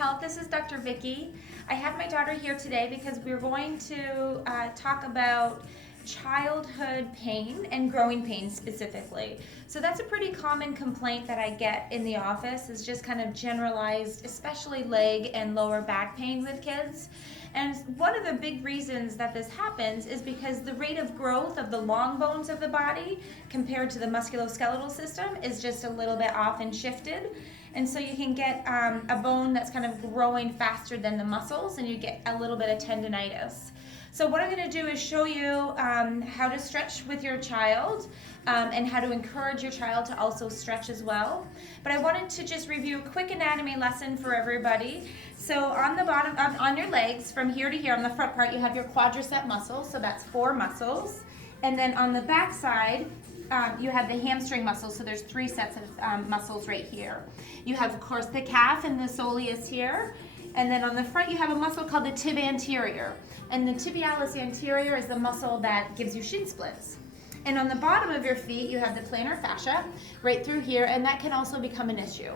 Health. This is Dr. Vicki. I have my daughter here today because we're going to talk about childhood pain and growing pains specifically. So that's a pretty common complaint that I get in the office, is just kind of generalized, especially leg and lower back pain with kids. And one of the big reasons that this happens is because the rate of growth of the long bones of the body compared to the musculoskeletal system is just a little bit off and shifted. And so you can get a bone that's kind of growing faster than the muscles, and you get a little bit of tendinitis. So what I'm going to do is show you how to stretch with your child and how to encourage your child to also stretch as well. But I wanted to just review a quick anatomy lesson for everybody. So on the bottom, on your legs, from here to here, on the front part, you have your quadricep muscles, so that's 4 muscles. And then on the back side, you have the hamstring muscles, so there's 3 sets of muscles right here. You have, of course, the calf and the soleus here. And then on the front, you have a muscle called the tib anterior. And the tibialis anterior is the muscle that gives you shin splints. And on the bottom of your feet, you have the plantar fascia right through here, and that can also become an issue.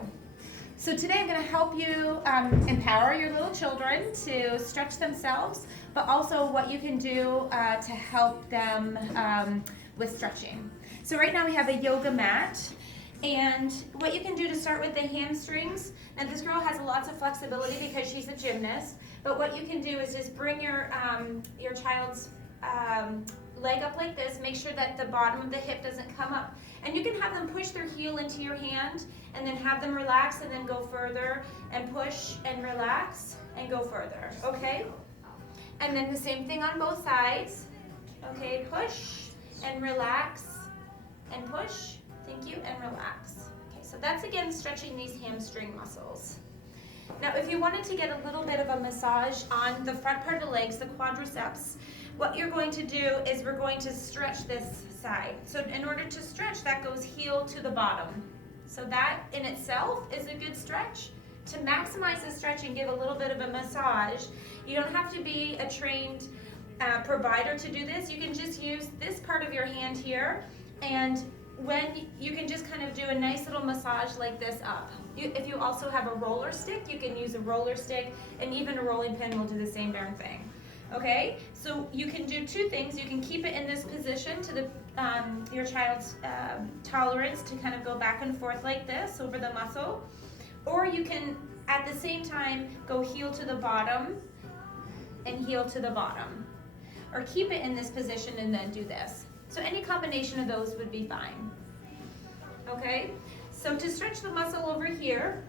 So today I'm going to help you empower your little children to stretch themselves, but also what you can do to help them with stretching. So right now we have a yoga mat. And what you can do to start with the hamstrings, and this girl has lots of flexibility because she's a gymnast, but what you can do is just bring your child's leg up like this. Make sure that the bottom of the hip doesn't come up. And you can have them push their heel into your hand and then have them relax and then go further and push and relax and go further, okay? And then the same thing on both sides. Okay, push and relax and push. Thank you, and relax. Okay, so that's again stretching these hamstring muscles. Now, if you wanted to get a little bit of a massage on the front part of the legs, the quadriceps, what you're going to do is we're going to stretch this side. So in order to stretch, that goes heel to the bottom. So that in itself is a good stretch. To maximize the stretch and give a little bit of a massage, you don't have to be a trained provider to do this. You can just use this part of your hand here, and when you can just kind of do a nice little massage like this up. If you also have a roller stick, you can use a roller stick, and even a rolling pin will do the same darn thing. Okay, so you can do 2 things. You can keep it in this position to the your child's tolerance to kind of go back and forth like this over the muscle, or you can at the same time go heel to the bottom and heel to the bottom, or keep it in this position and then do this. So any combination of those would be fine. Okay, so to stretch the muscle over here,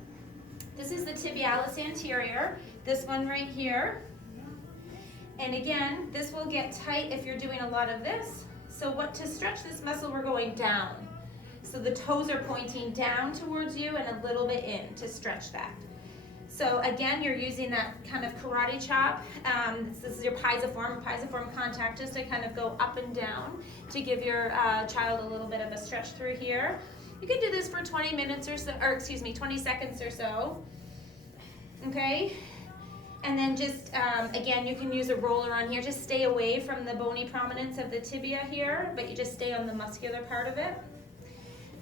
this is the tibialis anterior, this one right here. And again, this will get tight if you're doing a lot of this. So to stretch this muscle, we're going down. So the toes are pointing down towards you and a little bit in to stretch that. So again, you're using that kind of karate chop. This is your piezoform contact, just to kind of go up and down to give your child a little bit of a stretch through here. You can do this for 20 minutes or so, or excuse me, 20 seconds or so. Okay? And then just, again, you can use a roller on here. Just stay away from the bony prominence of the tibia here, but you just stay on the muscular part of it.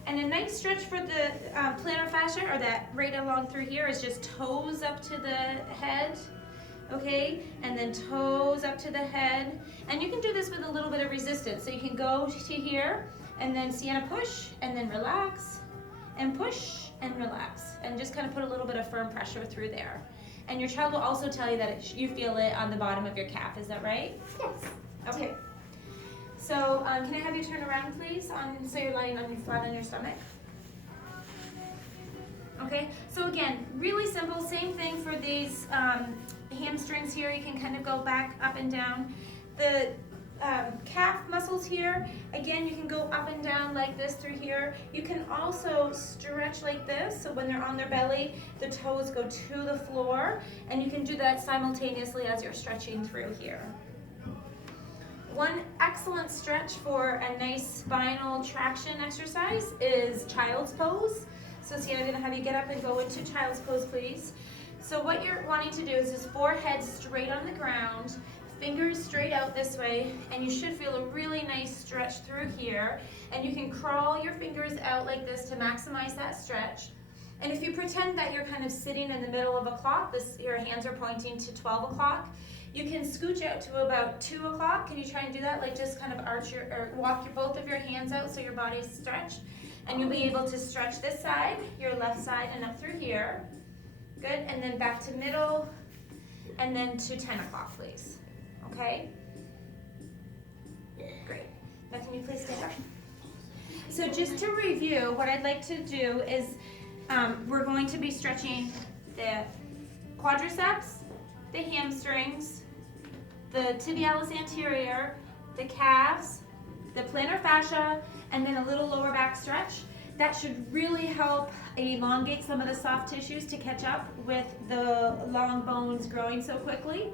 And a nice stretch for the plantar fascia, or that right along through here, is just toes up to the head, okay? And then toes up to the head. And you can do this with a little bit of resistance. So you can go to here, and then Sienna push, and then relax, and push, and relax. And just kind of put a little bit of firm pressure through there. And your child will also tell you that you feel it on the bottom of your calf. Is that right? Yes. Okay. So can I have you turn around, please, so you're lying on your flat on your stomach? Okay, so again, really simple, same thing for these hamstrings here. You can kind of go back up and down. The calf muscles here, again, you can go up and down like this through here. You can also stretch like this, so when they're on their belly, the toes go to the floor, and you can do that simultaneously as you're stretching through here. One excellent stretch for a nice spinal traction exercise is child's pose. So Sienna, I'm going to have you get up and go into child's pose, please. So what you're wanting to do is just forehead straight on the ground, fingers straight out this way, and you should feel a really nice stretch through here. And you can crawl your fingers out like this to maximize that stretch. And if you pretend that you're kind of sitting in the middle of a clock, your hands are pointing to 12 o'clock, you can scooch out to about 2 o'clock. Can you try and do that? Like just kind of walk both of your hands out so your body is stretched. And you'll be able to stretch this side, your left side, and up through here. Good, and then back to middle, and then to 10 o'clock, please. Okay? Great. Now can you please stand up? So just to review, what I'd like to do is we're going to be stretching the quadriceps, the hamstrings, the tibialis anterior, the calves, the plantar fascia, and then a little lower back stretch. That should really help elongate some of the soft tissues to catch up with the long bones growing so quickly.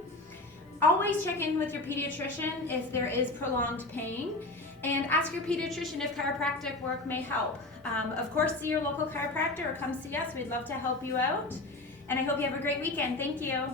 Always check in with your pediatrician if there is prolonged pain, and ask your pediatrician if chiropractic work may help. Of course, see your local chiropractor or come see us. We'd love to help you out. And I hope you have a great weekend. Thank you.